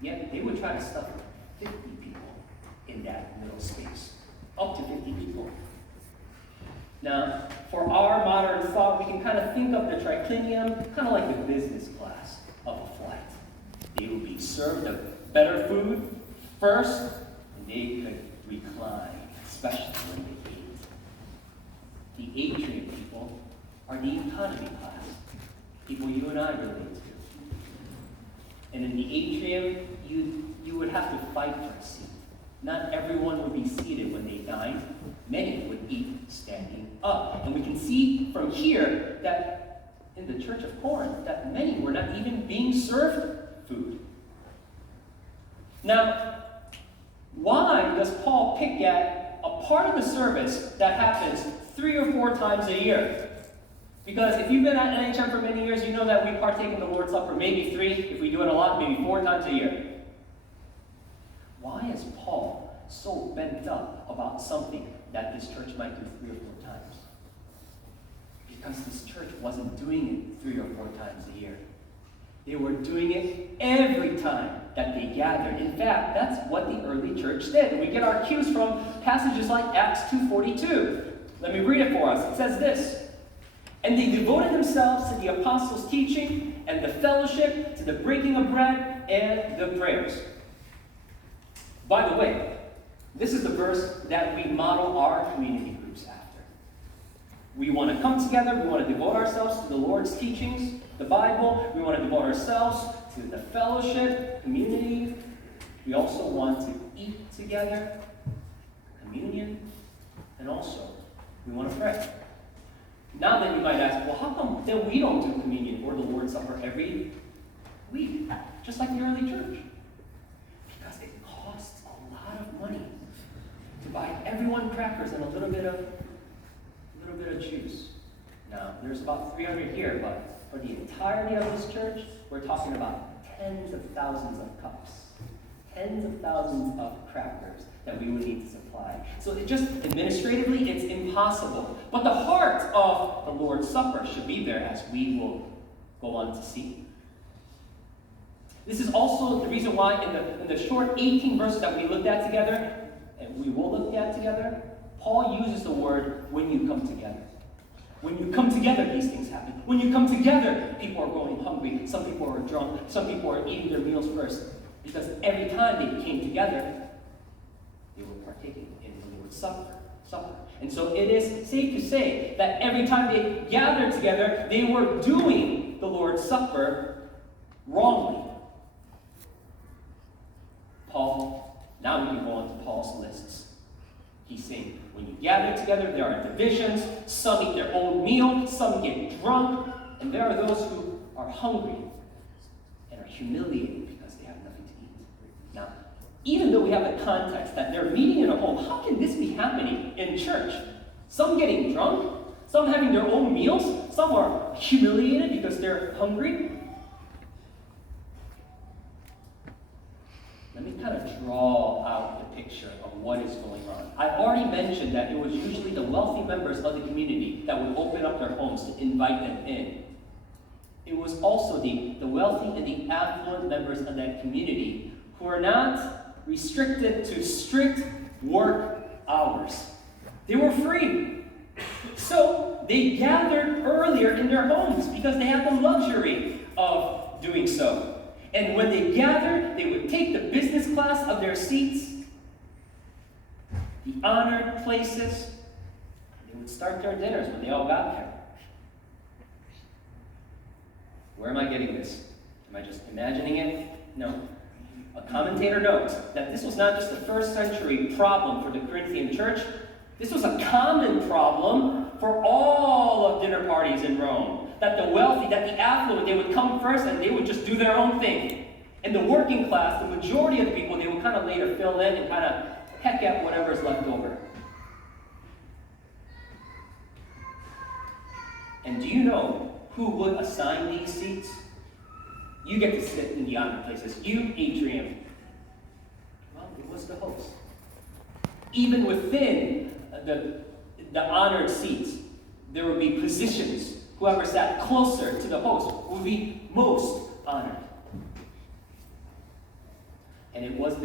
Yet they would try to stuff 50 people in that middle space. Up to 50 people. Now, for our modern thought, we can kind of think of the triclinium kind of like the business class of a flight. They would be served the better food first, and they could recline, especially when they ate. The atrium people are the economy class, people you and I relate to. And in the atrium, you would have to fight for a seat. Not everyone would be seated when they dined. Many would eat standing up. And we can see from here that in the church of Corinth, that many were not even being served food. Now, why does Paul pick at a part of the service that happens 3 or 4 times a year? Because if you've been at NHM for many years, you know that we partake in the Lord's Supper maybe 3, if we do it a lot, maybe 4 times a year. Why is Paul so bent up about something that this church might do 3 or 4 times? Because this church wasn't doing it 3 or 4 times a year. They were doing it every time that they gathered. In fact, that's what the early church did. And we get our cues from passages like Acts 2:42. Let me read it for us. It says this: "And they devoted themselves to the apostles' teaching and the fellowship, to the breaking of bread and the prayers." By the way, this is the verse that we model our community groups after. We want to come together. We want to devote ourselves to the Lord's teachings, the Bible. We want to devote ourselves to the fellowship, community. We also want to eat together, communion, and also we want to pray. Now then you might ask, well, how come then we don't do communion or the Lord's Supper every week, just like the early church? Because it costs a lot of money to buy everyone crackers and a little bit of juice. Now, there's about 300 here, but for the entirety of this church, we're talking about tens of thousands of cups, tens of thousands of crackers that we would need to supply. So it just, administratively, it's impossible. But the heart of the Lord's Supper should be there, as we will go on to see. This is also the reason why in the short 18 verses that we looked at together, and we will look at together, Paul uses the word, when you come together. When you come together, these things happen. When you come together, people are going hungry. Some people are drunk. Some people are eating their meals first. Because every time they came together, they were partaking in the Lord's Supper. And so it is safe to say that every time they gathered together, they were doing the Lord's Supper wrongly. Now we can go on to Paul's lists. He's saying, when you gather together, there are divisions. Some eat their own meal. Some get drunk. And there are those who are hungry and are humiliated because they have nothing to eat. Now, even though we have the context that they're meeting in a home, how can this be happening in church? Some getting drunk, some having their own meals, some are humiliated because they're hungry. Let me kind of draw out the picture of what is going on. I already mentioned that it was usually the wealthy members of the community that would open up their homes to invite them in. It was also the wealthy and the affluent members of that community who are not restricted to strict work hours. They were free. So they gathered earlier in their homes because they had the luxury of doing so. And when they gathered, they would take the business class of their seats, the honored places. They would start their dinners when they all got there. Where am I getting this? Am I just imagining it? No. A commentator notes that this was not just a first century problem for the Corinthian church. This was a common problem for all of dinner parties in Rome. That the wealthy, that the affluent, they would come first and they would just do their own thing. And the working class, the majority of the people, they would kind of later fill in and kind of peck at whatever's left over. And do you know who would assign these seats? You get to sit in the honored places. You, atrium. Well, it was the host. Even within the honored seats, there would be positions. Whoever sat closer to the host would be most honored. And it was the